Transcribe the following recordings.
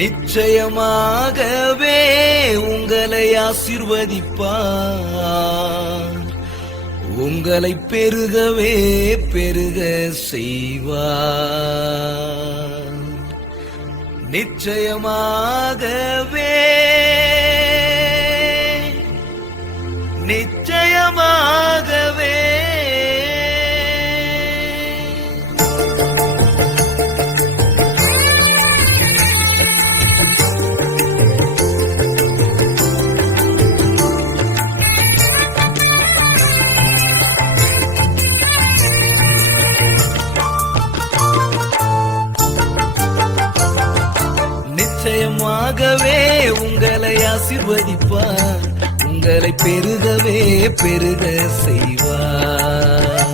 நிச்சயமாகவே உங்களை ஆசீர்வதிப்பார், உங்களை பெருகவே பெருக செய்வார். நிச்சயமாகவே நிச்சயமாகவே நிச்சயமாகவே உங்களை ஆசீர்வதிப்பார், உங்களை பெருகவே பெருக செய்வார்.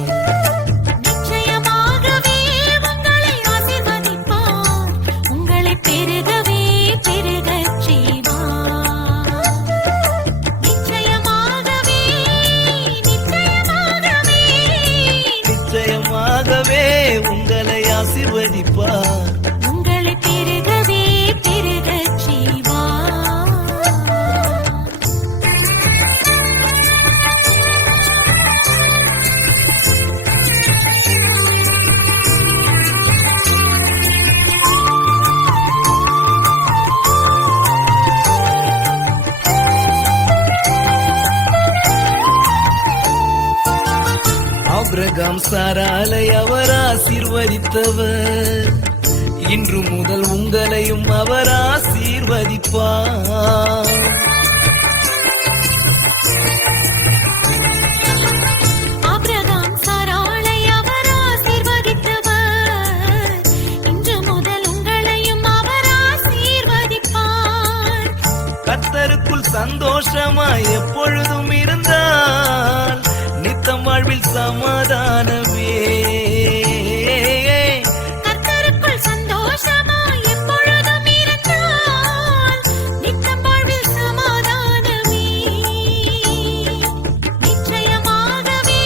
நிச்சயமாகவே உங்களை ஆசீர்வதிப்பார், உங்களை பெருகவே பெருக செய்வார். நிச்சயமாகவே நிச்சயமாகவே நிச்சயமாகவே உங்களை ஆசீர்வதிப்பார், உங்களை பெருகவே பெருக செய்வார். ஆபிரகாம் சாராளை அவர் ஆசீர்வதித்தவர், இன்று முதல் உங்களையும் அவர் ஆசீர்வதிப்பார். ஆபிரகாம் சாராளை அவர் ஆசீர்வதித்தவர், இன்று முதல் உங்களையும் அவர் ஆசீர்வதிப்பார். கர்த்தருக்குள் சந்தோஷமாய் எப்பொழுதும் இருந்தால் நித்தம் வாழ்வில் சமாதானமே. கர்த்தருக்குள் சந்தோஷமாய் எப்பொழுதும் இருந்தால் நித்தம் வாழ்வில் சமாதானமே. நிச்சயமாகவே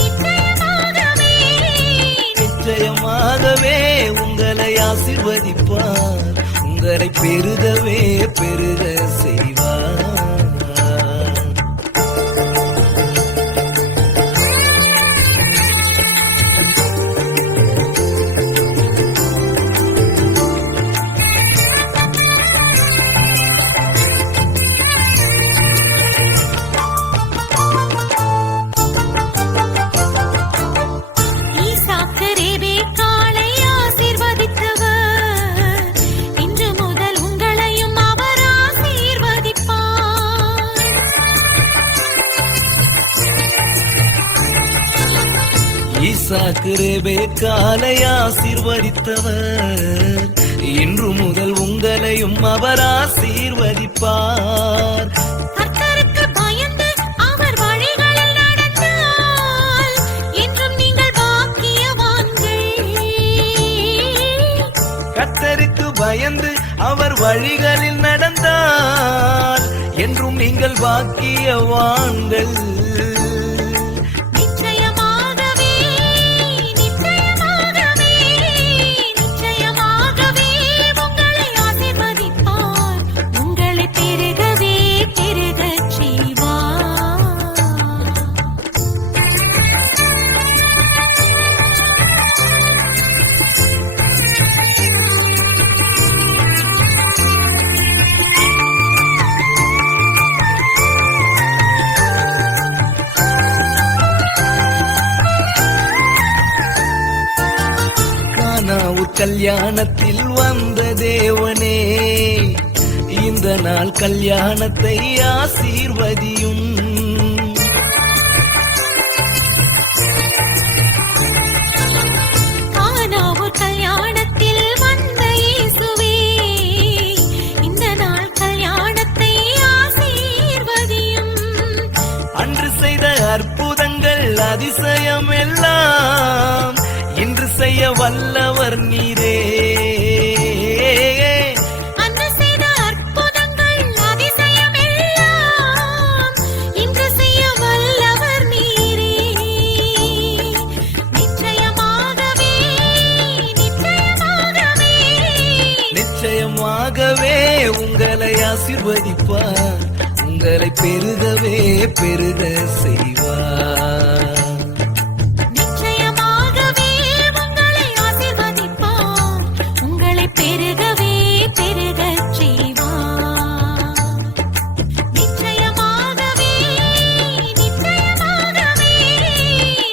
நிச்சயமாகவே நிச்சயமாகவே உங்களை ஆசீர்வதிப்பார், உங்களை பெருகவே பெருக செய்வார். ஈசாக்கு ரெபெக்காளை ஆசீர்வதித்தவர், இன்று முதல் உங்களையும் அவர் ஆசீர்வதிப்பார். ஈசாக்கு ரெபெக்காளை ஆசீர்வதித்தவர், இன்று முதல் உங்களையும் அவர் ஆசீர்வதிப்பார். கர்த்தருக்கு பயந்து அவர் வழிகளில் நடந்தால் என்றும் நீங்கள் பாக்கியவான்கள். கர்த்தருக்கு பயந்து அவர் வழிகளில் நடந்தால் என்றும் நீங்கள் பாக்கியவான்கள். நிச்சயமாகவே நிச்சயமாகவே நிச்சயமாகவே உங்களை ஆசீர்வதிப்பார், உங்களை பெருகவே பெருக செய்வார். கானாவூர் கல்யாணத்தில் வந்த தேவனே, இந்த நாள் கல்யாணத்தை ஆசீர்வதியும். கானாவூர் கல்யாணத்தில் வந்த இயேசுவே, இந்த நாள் கல்யாணத்தை ஆசீர்வதியும். அன்று செய்த அற்புதங்கள் அதிசயம் எல்லாம் இன்று செய்ய வல்லவர் நீரே. அன்று செய்த அற்புதங்கள் அதிசயம் எல்லாம் இன்று செய்ய வல்லவர் நீரே. நிச்சயமாகவே நிச்சயமாகவே ஆசீர்வதிப்பார், உங்களை பெருகவே பெருக செய்வார். நிச்சயமாகவே உங்களை ஆசீர்வதிப்பார், உங்களை பெருகவே பெருகச் செய்வார். நிச்சயமாகவே நிச்சயமாகவே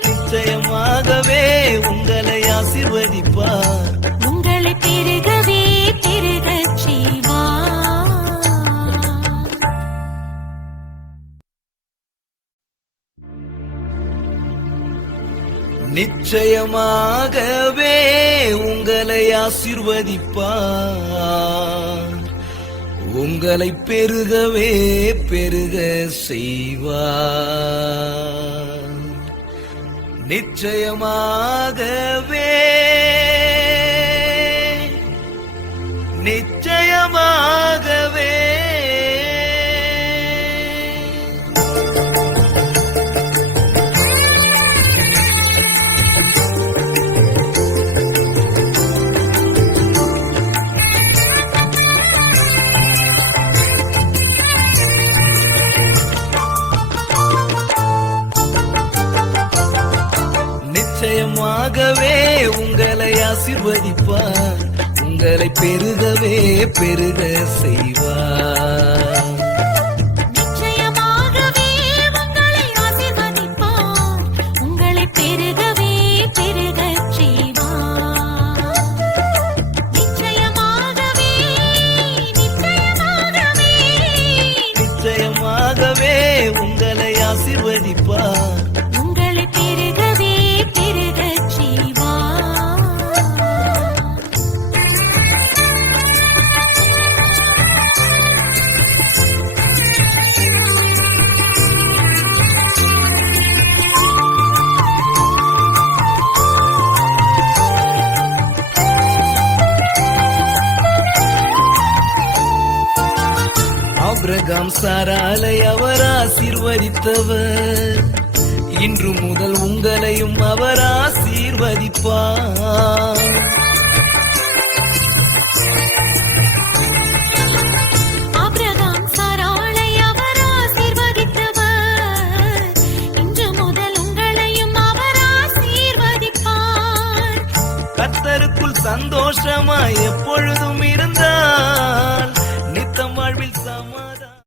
நிச்சயமாகவே உங்களை ஆசீர்வதிப்பார், உங்களை பெருகவே பெருகச் செய்வார். நிச்சயமாகவே உங்களை ஆசீர்வதிப்பார், உங்களை பெருகவே பெருக செய்வார். நிச்சயமாகவே நிச்சயமாகவே நிச்சயமாகவே உங்களை ஆசீர்வதிப்பார், உங்களை பெருகவே பெருக செய்வார். நிச்சயமாகவே உங்களை ஆசீர்வதிப்பார், உங்களை பெருகவே பெருகச் செய்வார். நிச்சயமாகவே நிச்சயமாகவே நிச்சயமாகவே உங்களை ஆசீர்வதிப்பார், உங்களை பெருகவே பெருகச் செய்வார். ஆபிரகாம் சாராளை அவர் ஆசீர்வதித்தவர், இன்று முதல் உங்களையும் அவர் ஆசீர்வதிப்பார். ஆபிரகாம் சாராளை அவர் ஆசீர்வதித்தவர், இன்று முதல் உங்களையும் அவர் ஆசீர்வதிப்பார். கர்த்தருக்குள் சந்தோஷமாய் எப்பொழுதும்